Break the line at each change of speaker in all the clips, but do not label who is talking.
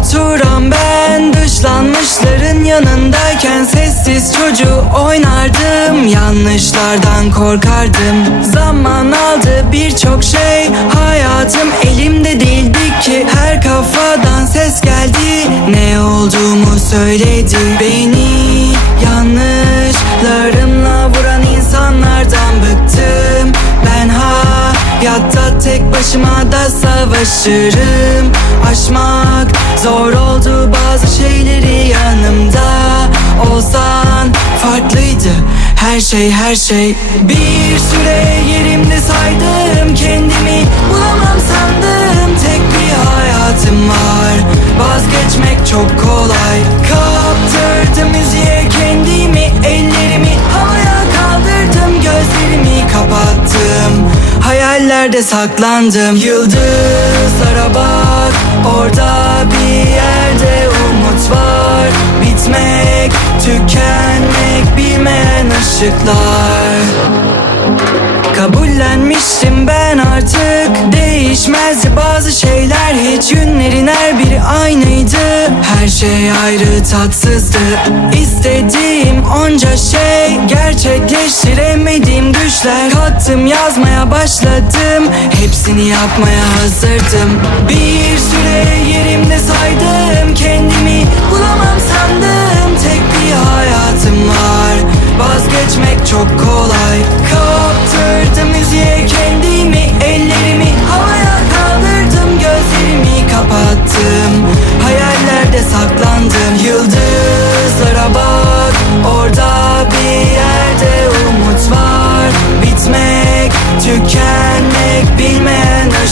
oturan ben Dışlanmışların yanındayken sessiz çocuğu oynardım. Yanlışlardan korkardım. Zaman aldı birçok şey. Hayatım elimde değildi ki. Her kafadan ses geldi. Ne olduğumu söyledi. Beni hayatta tek başıma da savaşırım. Aşmak zor oldu bazı şeyleri yanımda Olsan. Farklıydı her şey her şey. Bir süre yerimde saydım kendimi. Bulamam Hayallerde saklandım. Yıldızlara bak Orada bir yerde umut var. Bitmek, tükenmek bilmeyen ışıklar. Kabullenmiştim ben artık. Değişmezdi bazı şeyler. Hiç günlerin her biri aynıydı. Her şey ayrı tatsızdı. İstediğim onca şey Gerçekleştiremediğim düşler Kalktım yazmaya başladım. Hepsini yapmaya hazırdım. Bir süre yerimde saydım. Kendimi bulamam sandım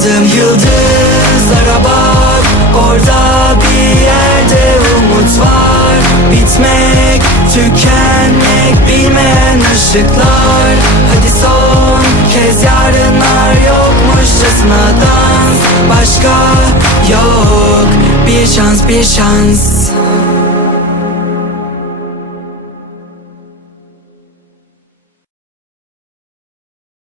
Saklandım Yıldızlara bak Orada bir yerde umut var. Bitmek, tükenmek bilmeyen ışıklar. Hadi son kez yarınlar yokmuşçasına dans. Başka yok bir şans bir şans